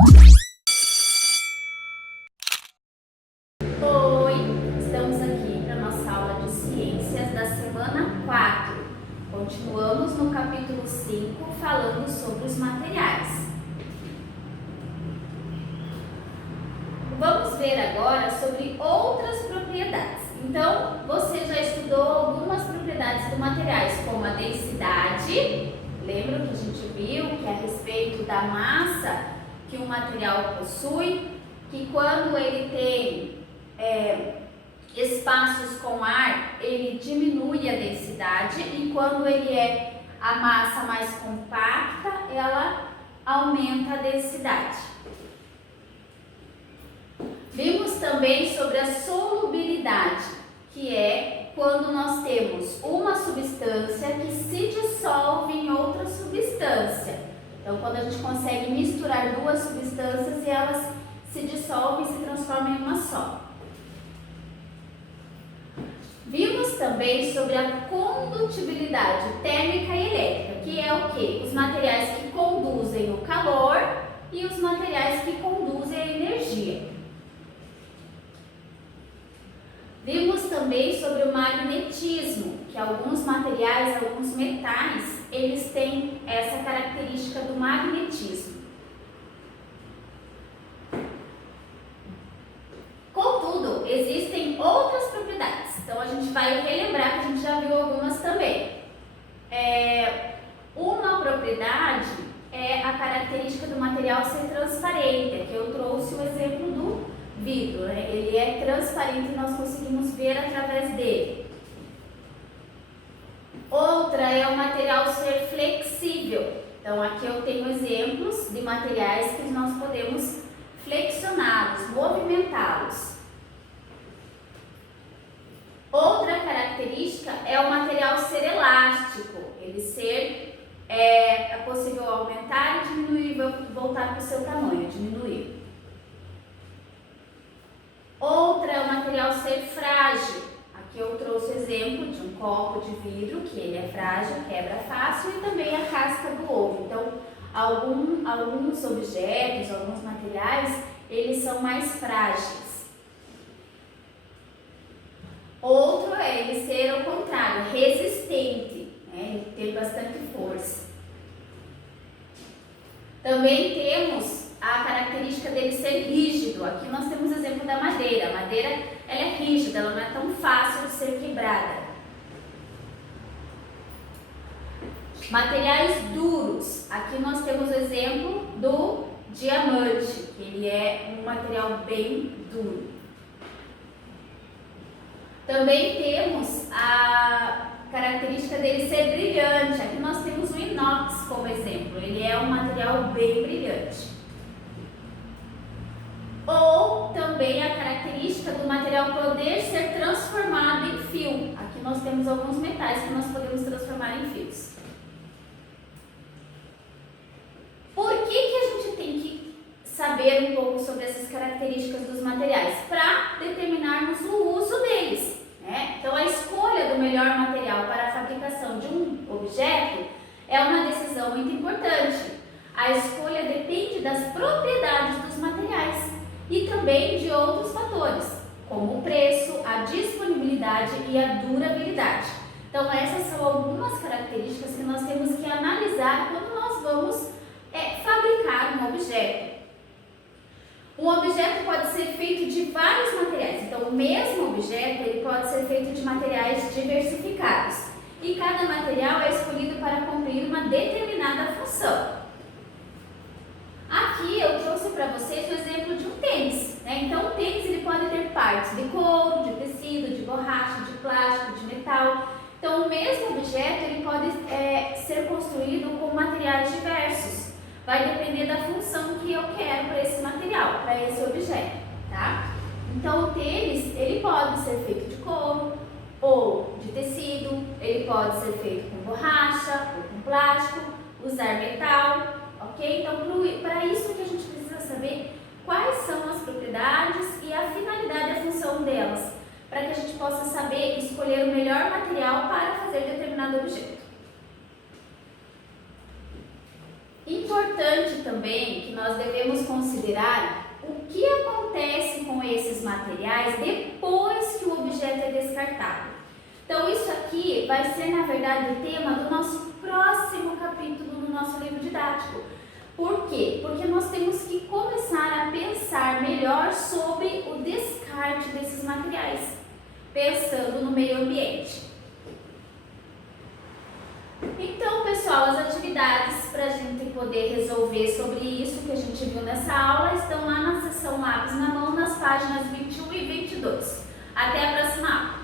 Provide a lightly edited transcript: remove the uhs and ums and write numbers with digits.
Oi, estamos aqui para a nossa aula de ciências da semana 4. Continuamos no capítulo 5, falando sobre os materiais. Vamos ver agora sobre outras propriedades. Então, você já estudou algumas propriedades do materiais, como a densidade. Lembra que a gente viu que é a respeito da massa que um material possui, que quando ele tem espaços com ar, ele diminui a densidade, e quando ele é a massa mais compacta, ela aumenta a densidade. Vimos também sobre a solubilidade, que é quando nós temos uma substância que se dissolve em outra substância. Então, quando a gente consegue misturar duas substâncias e elas se dissolvem e se transformam em uma só. Vimos também sobre a condutibilidade térmica e elétrica, que é o quê? Os materiais que conduzem o calor e os materiais que conduzem a energia. Vimos também sobre o magnetismo, que alguns materiais, alguns metais, eles têm essa característica do magnetismo. Contudo, existem outras propriedades, então a gente vai relembrar que a gente já viu algumas também. Uma propriedade é a característica do material ser transparente, que eu trouxe o exemplo do vidro, né? Ele é transparente e nós conseguimos ver através dele. Outra é o material ser flexível. Então aqui eu tenho exemplos de materiais que nós podemos flexioná-los, movimentá-los. Outra característica é o material ser elástico, ele ser é possível aumentar e diminuir, voltar para o seu tamanho, diminuir. Outra é o material ser frágil. Aqui eu trouxe o exemplo de um copo de vidro, que ele é frágil, quebra fácil, e também a casca do ovo. Então, alguns objetos, alguns materiais, eles são mais frágeis. Outro é ele ser ao contrário, resistente, né? Ele ter bastante força. Também temos a característica dele ser rígido. Aqui nós temos o exemplo da madeira. A madeira ela é rígida, ela não é tão fácil de ser quebrada. Materiais duros. Aqui nós temos o exemplo do diamante, que ele é um material bem duro. Também temos a característica dele ser brilhante. Aqui nós temos o inox como exemplo. Ele é um material bem brilhante. Ou também a característica do material poder ser transformado em fio. Aqui nós temos alguns metais que nós podemos transformar em fios. Por que a gente tem que saber um pouco sobre essas características dos materiais? Para determinarmos o uso deles, né? Então, a escolha do melhor material para a fabricação de um objeto é uma decisão muito importante. A escolha depende das propriedades dos materiais e também de outros fatores, como o preço, a disponibilidade e a durabilidade. Então, essas são algumas características que nós temos que analisar quando nós vamos fabricar um objeto. Um objeto pode ser feito de vários materiais, então o mesmo objeto ele pode ser feito de materiais diversificados e cada material é escolhido para cumprir uma determinada função. Aqui eu trouxe para vocês o exemplo de um tênis, né? Então o tênis ele pode ter partes de couro, de tecido, de borracha, de plástico, de metal. Então o mesmo objeto ele pode ser construído com materiais diversos. Vai depender da função que eu quero para esse material, para esse objeto, tá? Então o tênis ele pode ser feito de couro ou de tecido, ele pode ser feito com borracha ou com plástico, usar metal. Ok? Então, para isso que a gente precisa saber quais são as propriedades e a finalidade e a função delas, para que a gente possa saber escolher o melhor material para fazer determinado objeto. Importante também que nós devemos considerar considerar o que acontece com esses materiais depois que o objeto é descartado. Então, isso aqui vai ser, na verdade, o tema do nosso próximo capítulo no nosso livro didático. Por quê? Porque nós temos que começar a pensar melhor sobre o descarte desses materiais, pensando no meio ambiente. Então, pessoal, as atividades para a gente poder resolver sobre isso que a gente viu nessa aula estão lá na seção Lápis na Mão, nas páginas 21 e 22. Até a próxima aula!